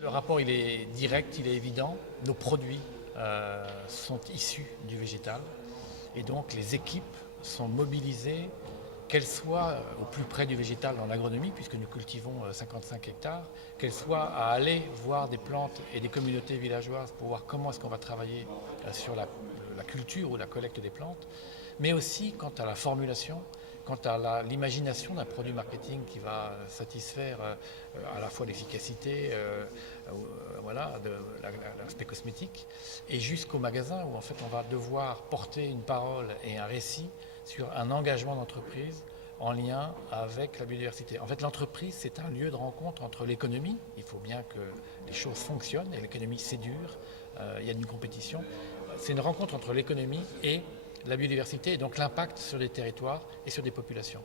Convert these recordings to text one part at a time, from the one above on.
Le rapport, il est direct, il est évident. Nos produits sont issus du végétal et donc les équipes sont mobilisées, qu'elles soient au plus près du végétal dans l'agronomie, puisque nous cultivons 55 hectares, qu'elles soient à aller voir des plantes et des communautés villageoises pour voir comment est-ce qu'on va travailler sur la culture ou la collecte des plantes, mais aussi quant à la formulation, quant à l'imagination d'un produit marketing qui va satisfaire à la fois l'efficacité, voilà, de l'aspect cosmétique, et jusqu'au magasin où en fait on va devoir porter une parole et un récit sur un engagement d'entreprise en lien avec la biodiversité. En fait, l'entreprise, c'est un lieu de rencontre entre l'économie. Il faut bien que les choses fonctionnent, et l'économie, c'est dur. Il y a une compétition. C'est une rencontre entre l'économie et la biodiversité, et donc l'impact sur des territoires et sur des populations,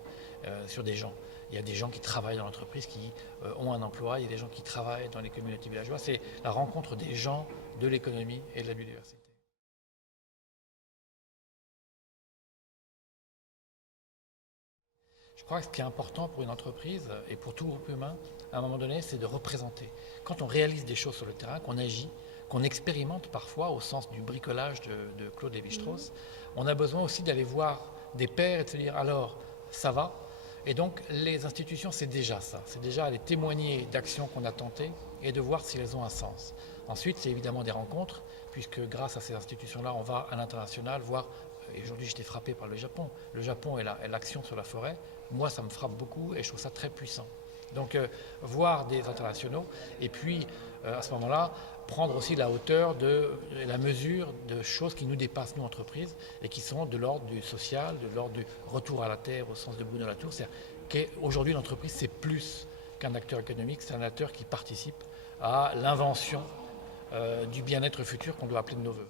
sur des gens. Il y a des gens qui travaillent dans l'entreprise, qui ont un emploi, il y a des gens qui travaillent dans les communautés villageoises. C'est la rencontre des gens, de l'économie et de la biodiversité. Je crois que ce qui est important pour une entreprise et pour tout groupe humain, à un moment donné, c'est de représenter. Quand on réalise des choses sur le terrain, qu'on agit, qu'on expérimente parfois au sens du bricolage de Claude Lévi-Strauss, on a besoin aussi d'aller voir des pairs et de se dire alors, ça va. Et donc les institutions, c'est déjà ça. C'est déjà aller témoigner d'actions qu'on a tentées et de voir si elles ont un sens. Ensuite, c'est évidemment des rencontres, puisque grâce à ces institutions-là, on va à l'international voir. Et aujourd'hui, j'étais frappé par le Japon. Le Japon et l'action sur la forêt, moi, ça me frappe beaucoup et je trouve ça très puissant. Donc, voir des internationaux et puis, à ce moment-là, prendre aussi la hauteur de la mesure de choses qui nous dépassent, nous, entreprises, et qui sont de l'ordre du social, de l'ordre du retour à la terre au sens de Bruno Latour. C'est-à-dire qu'aujourd'hui, l'entreprise, c'est plus qu'un acteur économique, c'est un acteur qui participe à l'invention du bien-être futur qu'on doit appeler de nos voeux.